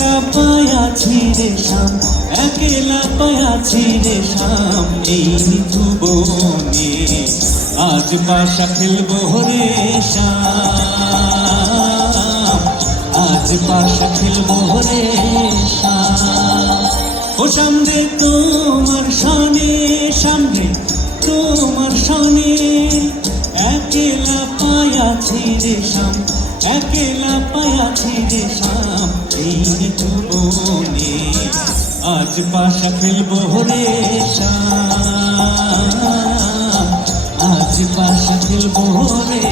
পায়াছি রে শাম, একলা পায়াছি রে শাম, এই ভুবনে আজ পাশা খেলবো রে শাম, আজ পাশা খেলবো রে শাম। ও সামনে তোমার সামনে, সামনে তোমার সামনে একলা পায়াছি রে শাম, একলা পায়াছি রে শাম, এই ভুবনে আজ পাশা খেলবো রে শাম, আজ পাশা খেলবো রে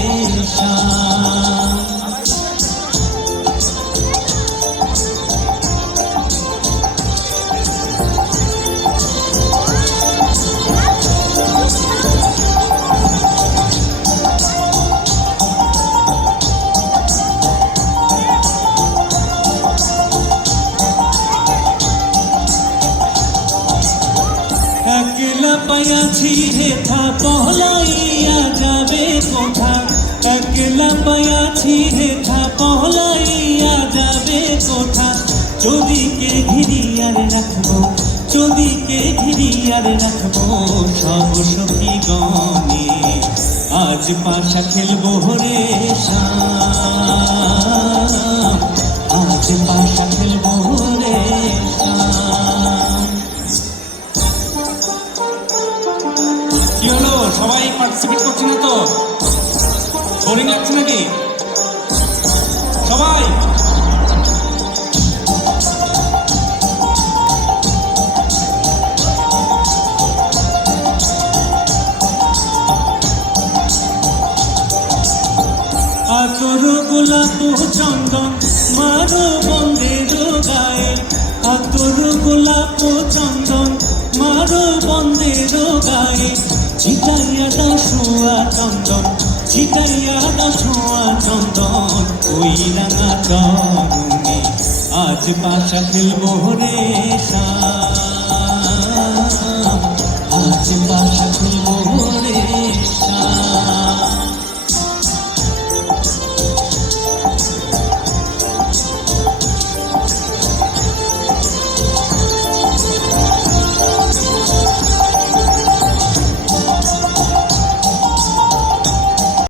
শাম। একলা পায়াছি হেথা পহলাইয়া যাবে কোথা, একলা পায়াছি হেথা পহলাইয়া যাবে কোথা, চোদিকে ঘিরিয়ার রাখবো, চোদিকে ঘিরিয়ার রাখবো সব সখী গণে, আজ পাশা খেলবো রে শাম, আজ পাশা খেলবো রে শাম। কি হলো, সবাই পার্টিসিপেট করছে না তো? বোরিং লাগছে নাকি সবাই? আতর গোলাপ চন্দন মারো বন্দের গায়ে, আতর গোলাপ চন্দন মারো বন্দের গায়ে, ছিটাইয়া দাও ছোঁয়া চন্দন, ছিটাইয়া দাও ছোঁয়া চন্দন, ওই রাঙা চরণে আজ পাশা খেলবো রে শাম।